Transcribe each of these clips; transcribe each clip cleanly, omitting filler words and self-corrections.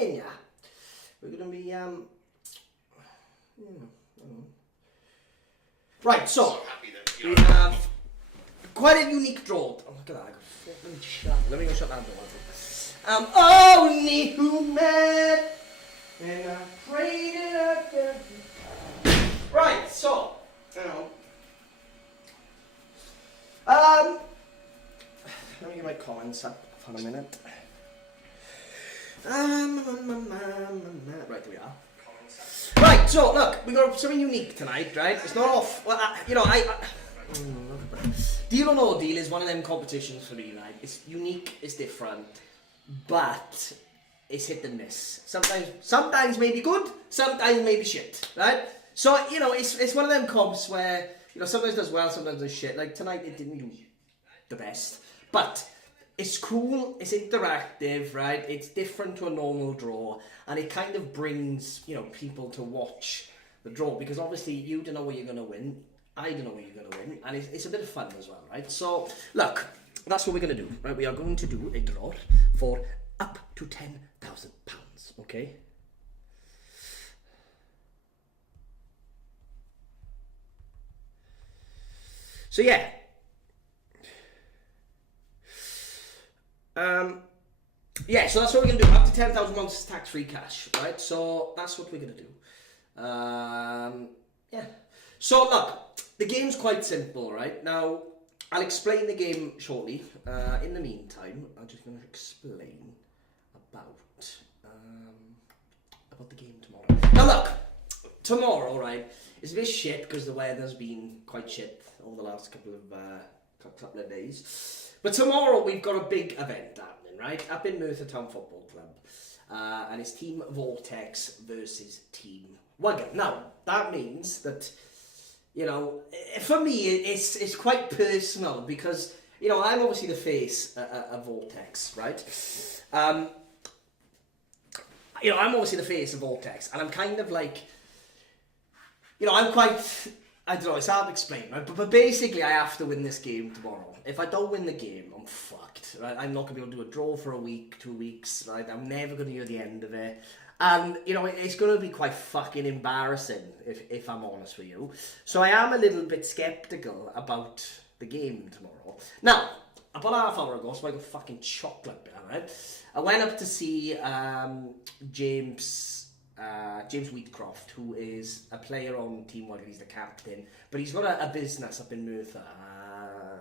saying, yeah, we're going to be, Right, so, we have quite a unique draw. Oh, look at that. Let me go shut that door. Only who met, and I prayed it again. Right, so, let me get my comments up for a minute. Right, there we are. Right, so look, we got something unique tonight, right? It's not off. Well, Deal or No Deal is one of them competitions for me, right? It's unique, it's different, but it's hit and miss. Sometimes maybe good, sometimes maybe shit, right? So it's one of them comps where sometimes does well, sometimes does shit. Like tonight, it didn't do the best, but it's cool, it's interactive, right? It's different to a normal draw, and it kind of brings, people to watch the draw, because obviously you don't know what you're going to win, I don't know what you're going to win, and it's a bit of fun as well, right? So, look, that's what we're going to do, right? We are going to do a draw for up to £10,000, okay? So, yeah. So that's what we're going to do. Up to £10,000 is tax-free cash, right? So that's what we're going to do. So look, the game's quite simple, right? Now, I'll explain the game shortly. In the meantime, I'm just going to explain about the game tomorrow. Now look, tomorrow, right, is a bit shit because the weather's been quite shit over the last couple of days. But tomorrow we've got a big event happening, right? Up in Merthyr Town Football Club. And it's Team Vortex versus Team Wigan. Now, that means that, for me, it's quite personal because, I'm obviously the face of Vortex, right? I'm obviously the face of Vortex, and I'm kind of like, I'm quite... I don't know, it's hard to explain, right? But basically, I have to win this game tomorrow. If I don't win the game, I'm fucked, right? I'm not going to be able to do a draw for a week, 2 weeks, right? I'm never going to hear the end of it. And, it's going to be quite fucking embarrassing, if I'm honest with you. So I am a little bit sceptical about the game tomorrow. Now, about half hour ago, so I got fucking chocolate there, right? I went up to see James Wheatcroft, who is a player on Team Wigan. He's the captain, but he's got a business up in Merthyr,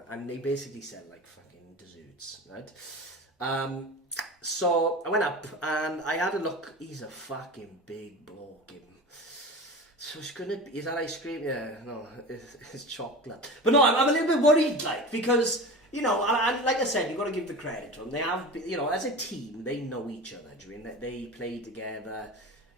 and they basically sell like fucking desserts, right? So I went up and I had a look. He's a fucking big bloke, him. So it's gonna be, is that ice cream? Yeah, no, it's chocolate. But no, I'm a little bit worried, like, because and like I said, you've got to give the credit to them. They have, as a team, they know each other. Do you mean that they play together?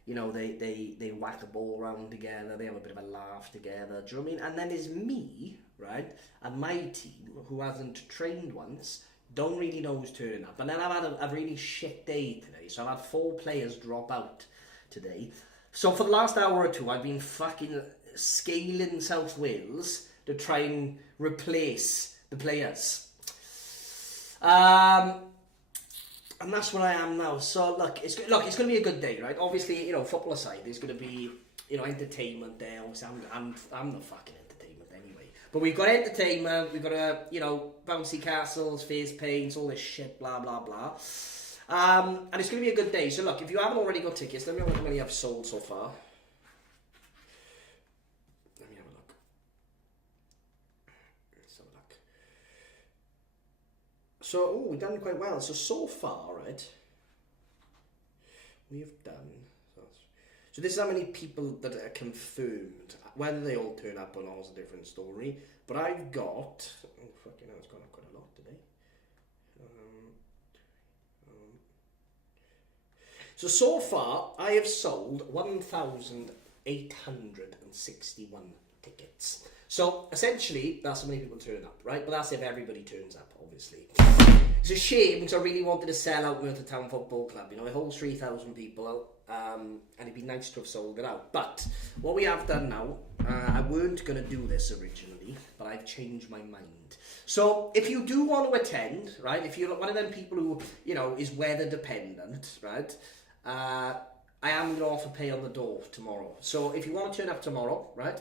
They whack the ball around together, they have a bit of a laugh together, do you know what I mean? And then there's me, right, and my team, who hasn't trained once, don't really know who's turning up. And then I've had a really shit day today, so I've had 4 players drop out today. So for the last hour or two, I've been fucking scaling South Wales to try and replace the players. And that's where I am now. So look, it's going to be a good day, right? Obviously, football aside, there's going to be, entertainment there. Obviously, I'm the fucking entertainment anyway. But we've got entertainment. We've got bouncy castles, face paints, all this shit, blah blah blah. And it's going to be a good day. So look, if you haven't already got tickets, let me know how many I've sold so far. Let me have a look. Let's have a look. So, we've done quite well. So far, right, we've done... So this is how many people that are confirmed. Whether they all turn up or not is a different story. But I've got... Oh, fucking hell, it's gone up quite a lot today. So far, I have sold 1,861 tickets. So, essentially, that's how many people turn up, right? But that's if everybody turns up, obviously. It's a shame, because I really wanted to sell out Merthyr Town Football Club. It holds 3,000 people, and it'd be nice to have sold it out. But, what we have done now, I weren't going to do this originally, but I've changed my mind. So, if you do want to attend, right, if you're one of them people who, is weather dependent, right, I am going to offer pay on the door tomorrow. So if you want to turn up tomorrow, right,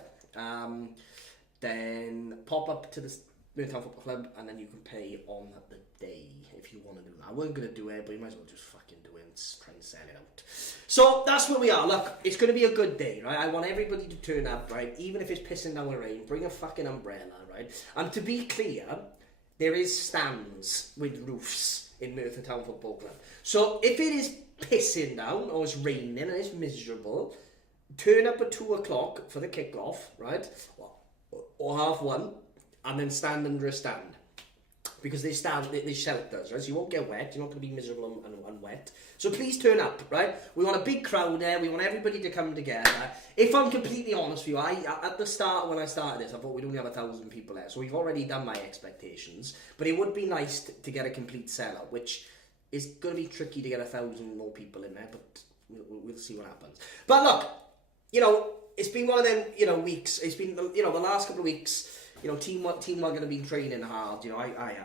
then pop up to the Milltown Football Club and then you can pay on the day if you want to do that. I wasn't going to do it, but you might as well just fucking do it and try and sell it out. So that's where we are. Look, it's going to be a good day, right? I want everybody to turn up, right? Even if it's pissing down the rain, bring a fucking umbrella, right? And to be clear, there is stands with roofs in Merthyr Town Football Club. So if it is pissing down or it's raining and it's miserable, turn up at 2 o'clock for the kick-off, right? Or 1:30, and then stand under a stand. Because they shelters, right? So you won't get wet, you're not going to be miserable and wet. So please turn up, right? We want a big crowd there, we want everybody to come together. If I'm completely honest with you, at the start, when I started this, I thought we'd only have 1,000 people there. So we've already done my expectations. But it would be nice to get a complete sellout, which is going to be tricky to get 1,000 more people in there, but we'll see what happens. But look, you know, it's been one of them, you know, weeks. It's been, you know, the last couple of weeks. You know, teamwork going to be training hard. You know,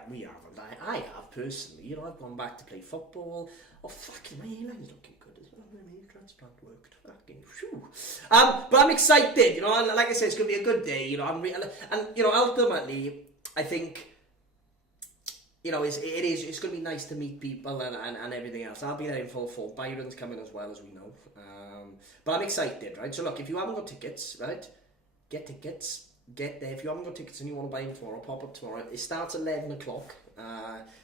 we haven't. I have personally. You know, I've gone back to play football. Oh, fucking my hairline's looking good as well. My hair transplant worked. Fucking phew. But I'm excited. You know, and like I said, it's going to be a good day. You know, and you know, ultimately, I think, you know, it's going to be nice to meet people and everything else. I'll be there in full force. Byron's coming as well, as we know. But I'm excited, right? So look, if you haven't got tickets, right, get tickets. Get there. If you haven't got tickets and you want to buy them tomorrow, pop up tomorrow. It starts at 11 o'clock.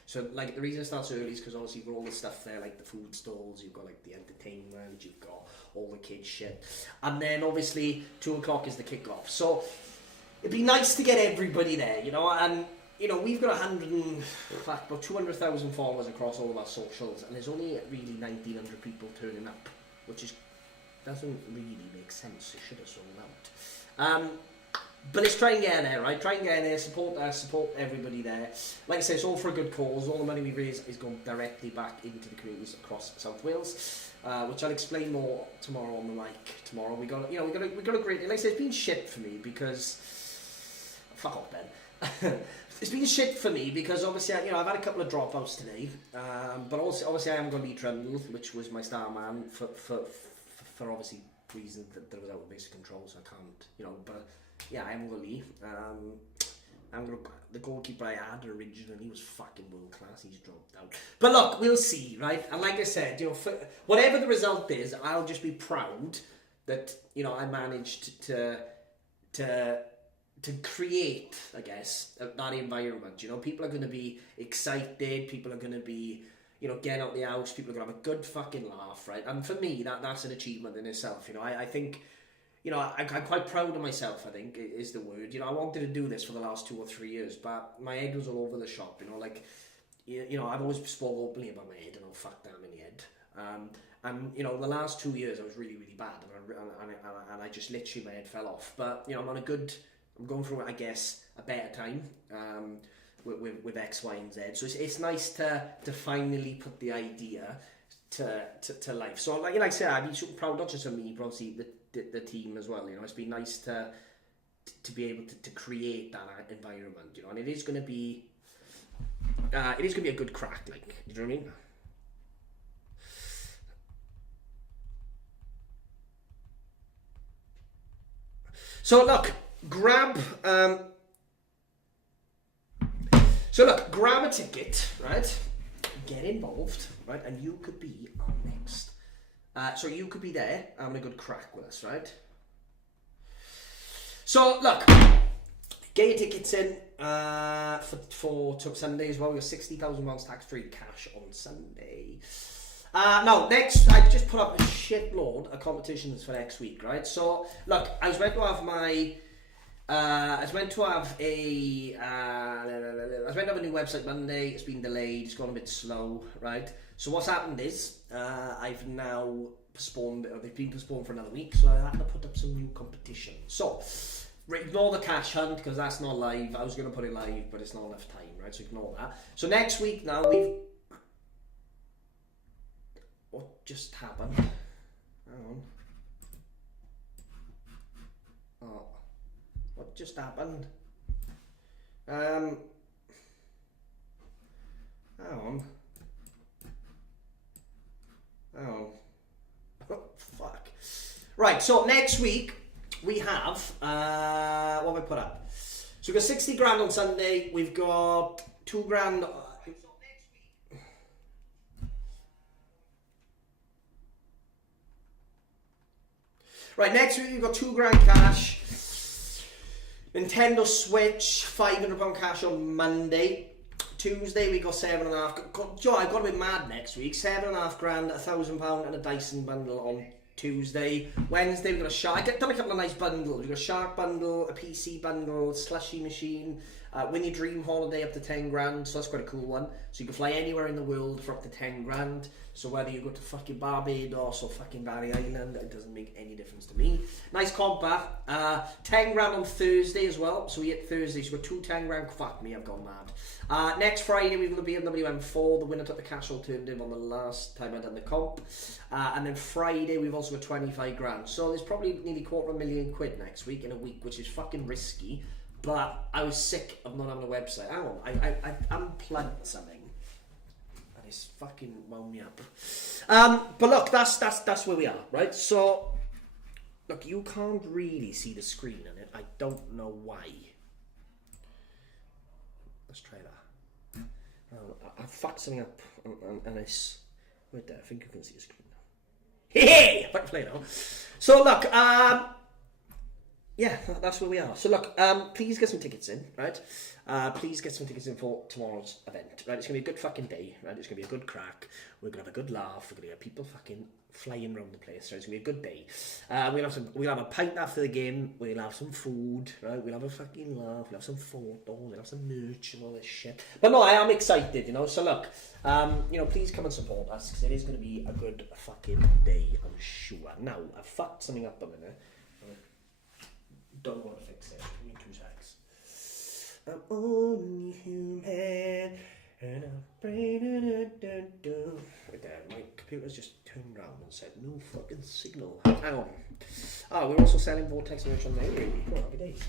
So, like, the reason it starts early is because obviously you've got all the stuff there, like the food stalls, you've got, like, the entertainment, you've got all the kids' shit. And then, obviously, 2 o'clock is the kick-off. So, it'd be nice to get everybody there, you know, and, you know, we've got about 200,000 followers across all of our socials, and there's only really 1,900 people turning up, which doesn't really make sense. It should have sold out. But let's try and get in there, right? Try and get in there, support us, support everybody there. Like I say, it's all for a good cause. All the money we raise is going directly back into the communities across South Wales, which I'll explain more tomorrow on the mic. Tomorrow we got a great. Like I say, it's been shit for me because fuck off, Ben. It's been shit for me because obviously, you know, I've had a couple of dropouts today, but also obviously I haven't got Lee Trundle, which was my star man for obviously reasons that was out of basic control, so I can't, you know, but. Yeah, I am going to leave. The goalkeeper I had originally was fucking world class. He's dropped out. But look, we'll see, right? And like I said, you know, whatever the result is, I'll just be proud that, you know, I managed to create, I guess, that environment. You know, people are going to be excited. People are going to be, you know, getting out the house. People are going to have a good fucking laugh, right? And for me, that's an achievement in itself. You know, I think. You know, I'm quite proud of myself, I think, is the word. You know, I wanted to do this for the last 2 or 3 years, but my head was all over the shop, you know, like, you know, I've always spoke openly about my head, and I'll fuck damn in the head. And, you know, the last 2 years I was really, really bad, and I just literally, my head fell off. But, you know, I'm going through, I guess, a better time with X, Y, and Z. So it's nice to finally put the idea to life. So, like I said, I'd be super proud, not just of me, but obviously the team as well. You know, it's been nice to be able to create that environment. You know, and it is going to be a good crack. Like, you know what I mean? So look, grab a ticket, right? Get involved, right? And you could be our next. So you could be there having a good crack with us, right? So look, get your tickets in for Sunday as well. We've got £60,000 tax-free cash on Sunday. Now, next, I just put up a shitload of competitions for next week, right? So look, I was meant to have a new website Monday. It's been delayed. It's gone a bit slow, right? So what's happened is I've now postponed. They've been postponed for another week, so I had to put up some new competition. So ignore the cash hunt because that's not live. I was going to put it live, but it's not enough time, right? So ignore that. So next week now what just happened? Hang on. Oh. What just happened? Hang on. Fuck. Right, so next week we have, what have I put up? So we've got 60 grand on Sunday, we've got 2 grand. Right, next week we've got 2 grand cash. Nintendo Switch, £500 cash on Monday. Tuesday we got 7.5. Joe, I've got a bit mad next week. 7.5 grand, £1,000 and a Dyson bundle on Tuesday. Wednesday we've got a Shark. I've done a couple of nice bundles. We've got a Shark bundle, a PC bundle, slushy machine, win your dream holiday up to 10 grand. So that's quite a cool one. So you can fly anywhere in the world for up to 10 grand. So whether you go to fucking Barbados or fucking Barry Island, it doesn't make any difference to me. Nice compa. 10 grand on Thursday as well. So we hit Thursday. So we're 2 10 grand. Fuck me, I've gone mad. Next Friday we've got the BMW M4. The winner took the cash alternative on the last time I done the comp. And then Friday we've also got 25 grand. So there's probably nearly £250,000 next week in a week, which is fucking risky. But I was sick of not having a website. Hang on, I unplugged something. And it's fucking wound me up. But look, that's where we are, right? So, look, you can't really see the screen on it. I don't know why. Let's try that. I fucked something up and it's... Wait there, I think you can see the screen now. Hey! I can play now. So, look, yeah, that's where we are. So look, please get some tickets in, right? Please get some tickets in for tomorrow's event, right? It's going to be a good fucking day, right? It's going to be a good crack. We're going to have a good laugh. We're going to get people fucking flying around the place, right? It's going to be a good day. We'll have a pint after the game. We'll have some food, right? We'll have a fucking laugh. We'll have some photos. We'll have some merch and all this shit. But no, I am excited, you know? So look, you know, please come and support us because it is going to be a good fucking day, I'm sure. Now, I've fucked something up a minute. Don't want to fix it. Give me 2 seconds. I'm only human and I'm praying. Right there, my computer's just turned around and said no fucking signal. Hang on. We're also selling Vortex merch on there. Oh, happy days.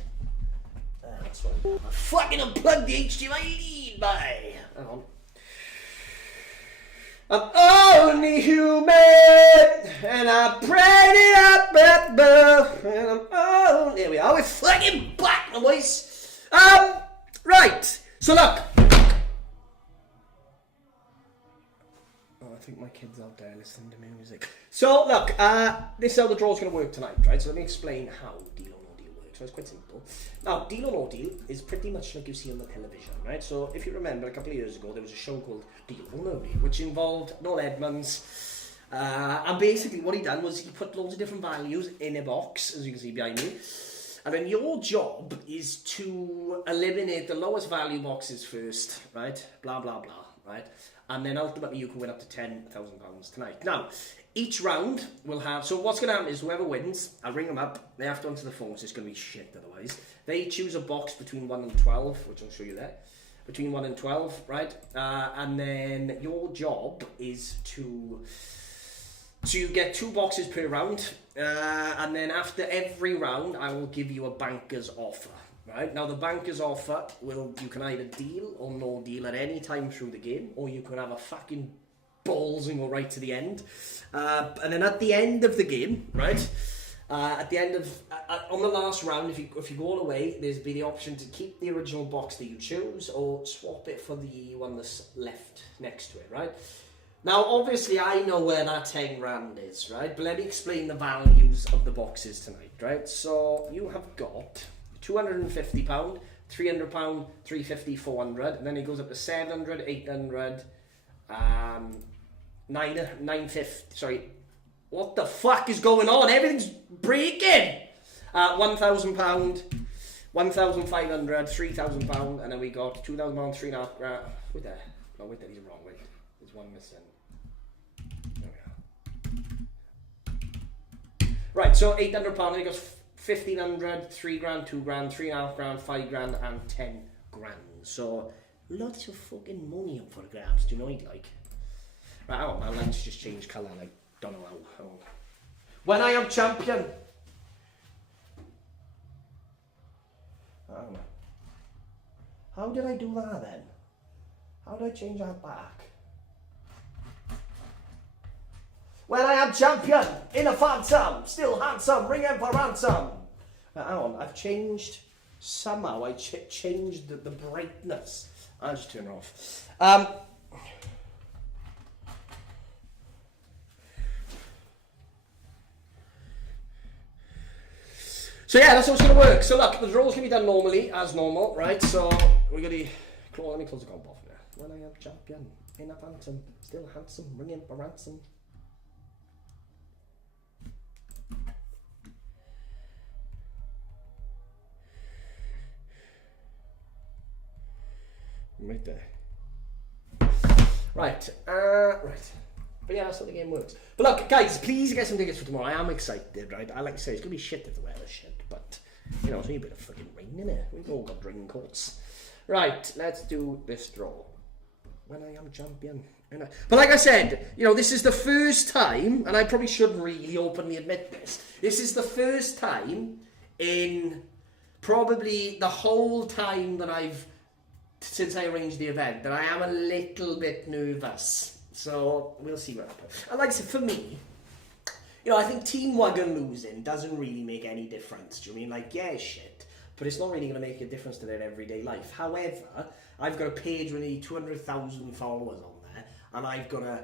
That's right. I fucking unplugged the HDMI lead, bye. Hang on. I'm only human, and I prayed it up at birth, and I'm only... There we are, we're fucking back, boys. Right, so look. Oh, I think my kid's out there listening to music. So look, this is how the draw's going to work tonight, right? So let me explain how Deal or No Deal works. So it's quite simple. Now, Deal or No Deal is pretty much like you see on the television, right? So if you remember, a couple of years ago, there was a show called Deal or No Deal, which involved Noel Edmonds. And basically what he done was he put loads of different values in a box, as you can see behind me. And then your job is to eliminate the lowest value boxes first, right? Blah, blah, blah, right? And then ultimately you can win up to £10,000 tonight. Now, each round will have... So what's going to happen is whoever wins, I'll ring them up. They have to answer the phone, so it's going to be shit otherwise. They choose a box between 1 and 12, which I'll show you there. Between 1 and 12, right? And then your job is to get 2 boxes per round. And then after every round, I will give you a banker's offer. Right? Now the banker's offer you can either deal or no deal at any time through the game, or you can have a fucking balls and go right to the end. And then at the end of the game, right? At the end of on the last round, if you go all the way, there's be the option to keep the original box that you chose or swap it for the one that's left next to it, right? Now, obviously, I know where that 10 grand is, right? But let me explain the values of the boxes tonight, right? So you have got £250, £300, £350, 400, and then it goes up to 700, 800, 950. Sorry, what the fuck is going on? Everything's breaking. £1,000, 1,500, £3,000, and then we got £2,000, £3.5 grand. Wait there. No, wait there. He's wrong. Wait, there's one missing. There we are. Right, so £800, and it goes 1,500, 3 grand, 2 grand, 3.5 grand, 5 grand, and 10 grand. So lots of fucking money up for grabs. Do you know what I'd like? Right, oh, my lens just changed colour. I don't know how. When I am champion. How did I do that then? How did I change that back? When I am champion in a phantom, still handsome, ring him for ransom. Hang on, I've changed, somehow I changed the brightness. I'll just turn it off. So yeah, that's how it's going to work. So look, the draw's going to be done normally, as normal, right? So we're going to, let me close the comp off now. When I am champion in a phantom, still handsome, ring him for ransom. Right there. Right, right. But yeah, that's how the game works. But look, guys, please get some tickets for tomorrow. I am excited, right? I like to say, it's going to be shit if the weather's shit, but, you know, it's only a bit of fucking rain, innit? We've all got raincoats. Right, let's do this draw. When I am champion. But like I said, you know, this is the first time, and I probably should really openly admit this is the first time in probably the whole time that since I arranged the event, that I am a little bit nervous. So, we'll see what happens. And like I said, for me, you know, I think Team Wagon losing doesn't really make any difference. Do you mean? Like, yeah, shit. But it's not really going to make a difference to their everyday life. However, I've got a page with nearly 200,000 followers on there, and I've got to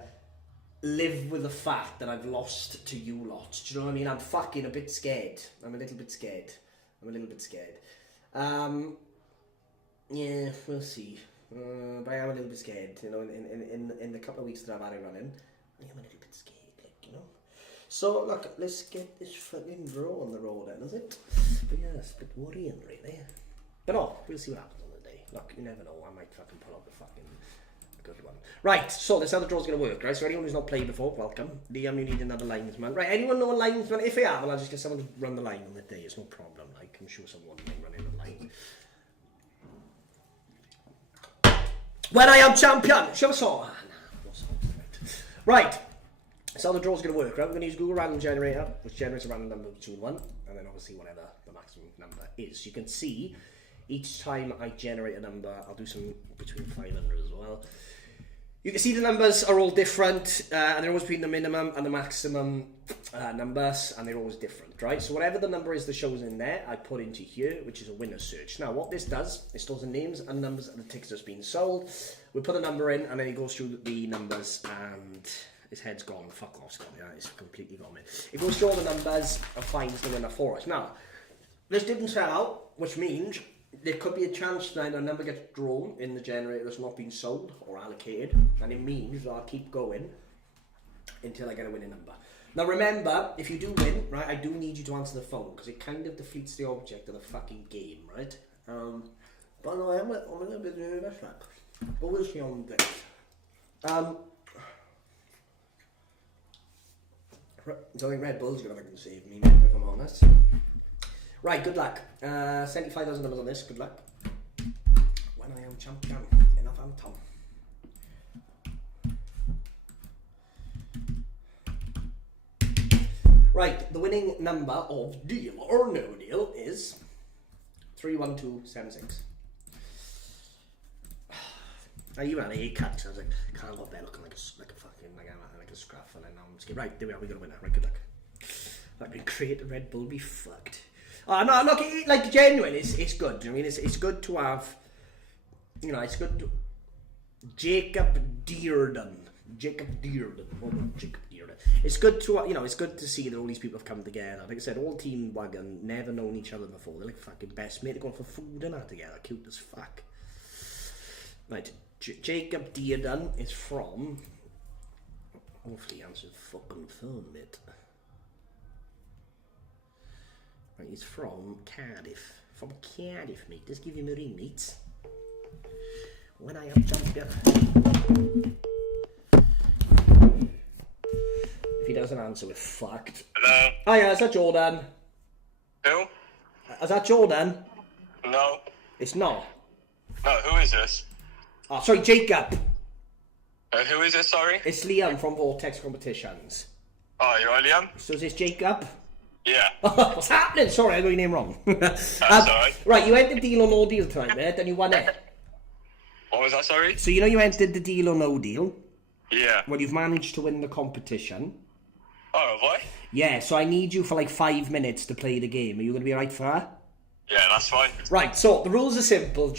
live with the fact that I've lost to you lot. Do you know what I mean? I'm fucking a bit scared. I'm a little bit scared. Yeah, we'll see. But I am a little bit scared, you know, in the couple of weeks that I've had it running, I am a little bit scared, like, you know. So, look, let's get this fucking draw on the road then, is it? But yeah, it's a bit worrying, really. But no, we'll see what happens on the day. Look, you never know, I might fucking pull up a fucking good one. Right, so this is how the draw's going to work, right? So anyone who's not played before, welcome. Liam, you need another linesman. Right, anyone know a linesman? If you have, well, I'll just get someone to run the line on the day. It's no problem, like, I'm sure someone may run in the line. When I am champion! Show us all. No song. Right. So how the draw's going to work, right? We're going to use Google Random Generator, which generates a random number between 1, and then obviously whatever the maximum number is. You can see, each time I generate a number, I'll do some between 500 as well. You can see the numbers are all different, and they're always between the minimum and the maximum numbers, and they're always different, right? So whatever the number is that shows in there, I put into here, which is a winner search. Now, what this does, it stores the names and numbers of the tickets that's been sold. We put a number in, and then it goes through the numbers, and his head's gone. Fuck off, Scott. Yeah, it's completely gone, mate. It goes through all the numbers and finds the winner for us. Now, this didn't sell out, which means there could be a chance that a number gets drawn in the generator that's not been sold or allocated, and it means I'll keep going until I get a winning number. Now remember, if you do win, right, I do need you to answer the phone, because it kind of defeats the object of the fucking game, right? But no, I'm a little bit nervous, but we'll see on this. I don't think Red Bull's going to fucking save me, if I'm honest. Right, good luck. 75,000 numbers on this, good luck. When I am champion in a phantom. Right, the winning number of Deal or No Deal is 31276. Now you ran a haircut, so I was like, can't look there looking like a fucking like a scruff, and then now I'm scared. Right, there we are, we got a winner. Right, good luck. I've been created, Red Bull be fucked. No, look, like, genuine, it's good. I mean, it's good to have, you know, it's good to... Jacob Dearden. It's good to, you know, it's good to see that all these people have come together. Like I said, all Team Wagon, never known each other before. They're like fucking best mate. They're going for food and that together. Cute as fuck. Right, Jacob Dearden is from... Hopefully he answered fucking phone, mate. Right, he's from Cardiff. From Cardiff, mate. Just give him a ring, mate. When I am champion. If he doesn't answer, we're fucked. Hello? Hiya, is that Jordan? Who? Is that Jordan? No. It's not. No, who is this? Oh, sorry, Jacob. Who is this, sorry? It's Liam from Vortex Competitions. Oh, you're right, Liam? So is this Jacob? Yeah. What's happening? Sorry, I got your name wrong. That's alright. Right, you entered Deal or No Deal tonight, mate, and you won it. What was that, sorry? So you know you entered the Deal or No Deal? Yeah. Well, you've managed to win the competition. Oh, have I? Yeah, so I need you for like 5 minutes to play the game. Are you going to be alright for that? Yeah, that's fine. Right, so the rules are simple,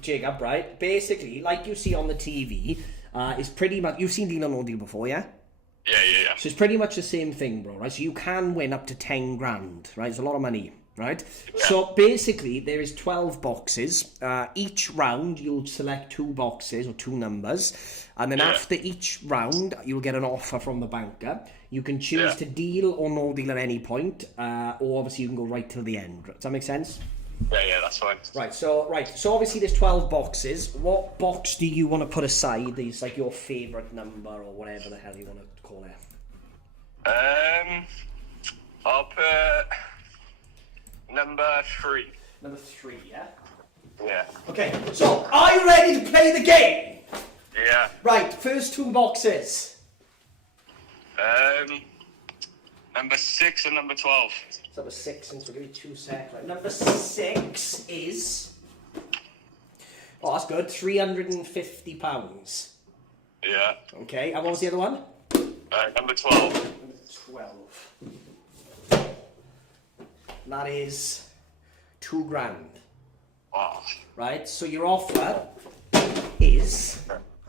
Jacob, right? Basically, like you see on the TV, is pretty much... You've seen Deal or No Deal before, yeah? Yeah. So it's pretty much the same thing, bro, right? So you can win up to 10 grand, right? It's a lot of money, right? Yeah. So basically, there is 12 boxes. Each round, you'll select 2 boxes or 2 numbers. And then after each round, you'll get an offer from the banker. You can choose to deal or no deal at any point. Or obviously, you can go right till the end. Does that make sense? Yeah, that's fine. Right, so obviously there's 12 boxes. What box do you want to put aside? These like your favourite number or whatever the hell you want to call it. I'll put number 3. Number 3, yeah? Yeah. Okay, so are you ready to play the game? Yeah. Right, first 2 boxes. Number 6 and number 12. So number 6, and so give me 2 seconds. Right, number 6 is... Oh, that's good. £350. Yeah. Okay, and what was the other one? Number 12. Number 12. And that is 2 grand. Wow. Right, so your offer is...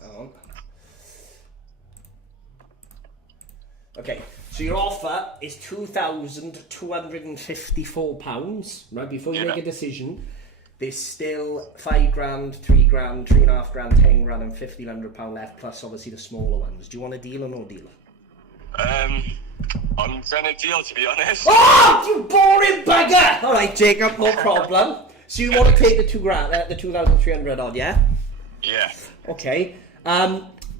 Oh. Okay, so your offer is £2,254. Right, before you make a decision, there's still 5 grand, 3 grand, 3.5 grand, 10 grand, and £1,500 left, plus obviously the smaller ones. Do you want a deal or no deal? I'm gonna deal, to be honest. Oh, you boring bugger! All right, Jacob, no problem. So you want to take the 2 grand, the 2,300 odd, yeah? Yeah. Okay.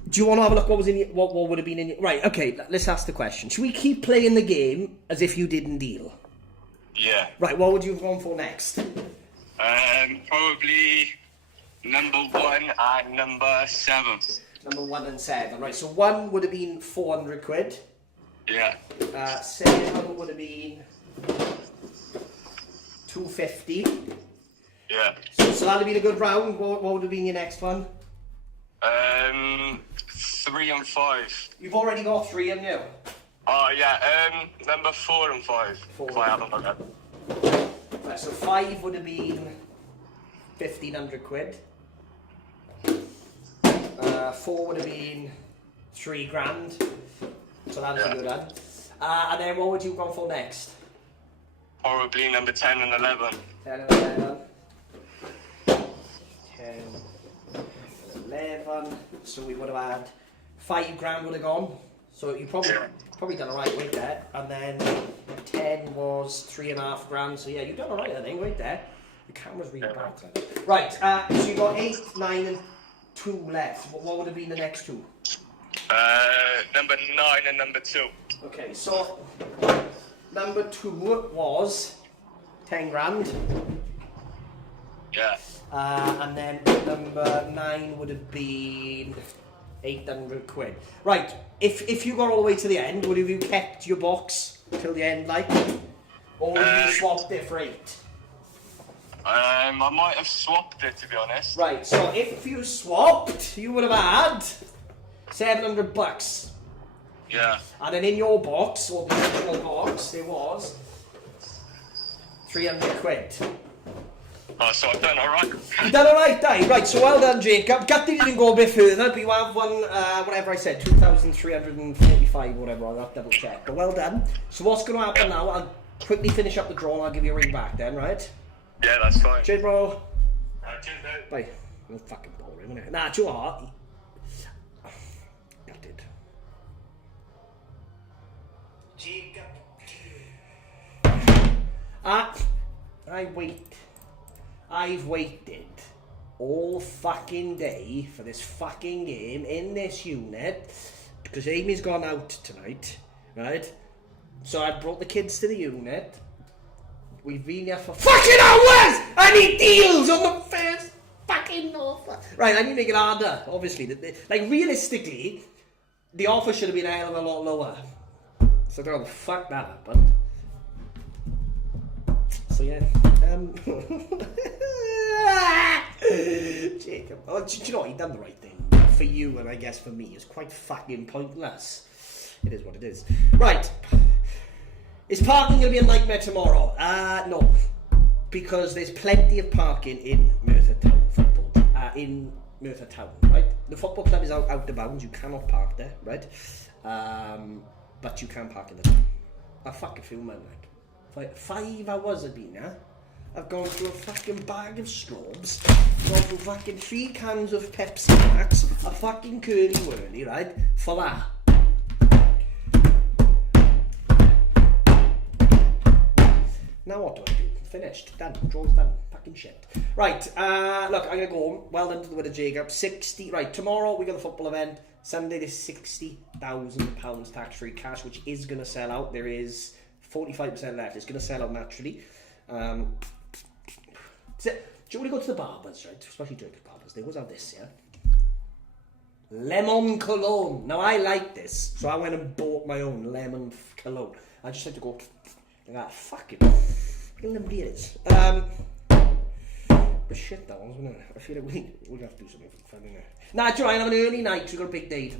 Do you want to have a look what was in your, what would have been in your... Right, okay, let's ask the question. Should we keep playing the game as if you didn't deal? Yeah. Right, what would you have gone for next? Probably number 1 and number 7. Number 1 and 7. Right, so 1 would have been 400 quid. Yeah. 7 would have been 250. Yeah. So that'd have been a good round. What would have been your next one? 3 and 5. You've already got 3, haven't you? Oh, yeah. Number 4 and 5. 4. If I haven't got that. Right, so 5 would have been 1,500 quid. 4 would have been 3 grand. So that's a good one. And then what would you have gone for next? Probably number 10 and 11. 10 and 11. 10 and 11. So we would have had 5 grand would have gone. So you probably done alright right there. And then 10 was 3.5 grand. So yeah, you've done alright I think right there. The camera's really bad. Right, so you got 8, 9 and 2 left. What would have been the next 2? Number 9 and number 2. Okay, so number 2 was 10 grand. Yeah. And then number 9 would have been 800 quid. Right, if you got all the way to the end, would have you kept your box till the end, like? Or would you swapped it for 8? I might have swapped it, to be honest. Right, so if you swapped, you would have had $700. Yeah. And then in your box, or the original box, there was 300 quid. Oh, so I've done alright. You done alright, Dave? Right, so well done, Jacob. Gutted you didn't go a bit further, but you have won, whatever I said, 2,345, whatever, I'll have to double check. But well done. So what's going to happen now, I'll quickly finish up the draw and I'll give you a ring back then, right? Yeah, that's fine. Cheers, bro. Cheers, mate. Bye. I'm fucking boring, isn't it? Nah, do you know what? Gutted. Jacob. I've waited all fucking day for this fucking game in this unit because Amy's gone out tonight, right? So I brought the kids to the unit. We've been here for fucking hours! I need deals on the first fucking offer. Right, I need to make it harder, obviously. Like, realistically, the offer should have been a hell of a lot lower. So I don't know the fuck that happened. So yeah, Jacob, oh, do you know what, he done the right thing. For you and I guess for me, it's quite fucking pointless. it is what it is. Right. Is parking going to be a nightmare tomorrow? No. Because there's plenty of parking in Merthyr Town football. In Merthyr Town, right? The football club is out of bounds. You cannot park there, right? But you can park in the town. I fucking feel, man, like 5 hours I've been here. I've gone through a fucking bag of straws, gone through fucking 3 cans of Pepsi Max, a fucking curly whirly, right? For that. Now what do I do? Finished. Done. Draw's done. Fucking shit. Right. Look, I'm going to go home. Well done to the winner, Jacob. 60. Right. Tomorrow we got a football event. Sunday there's £60,000 tax-free cash, which is going to sell out. There is 45% left. It's going to sell out naturally. Do you want to go to the barbers, right? Especially Turkish barbers. They always have this, yeah? Lemon cologne. Now, I like this, so I went and bought my own lemon cologne. I just had to go... fuck it. Nobody is. But shit, that was, wasn't it? I feel like we'll have to do something funny now. Nah, do you know, I have an early night, so we've got a big day tomorrow.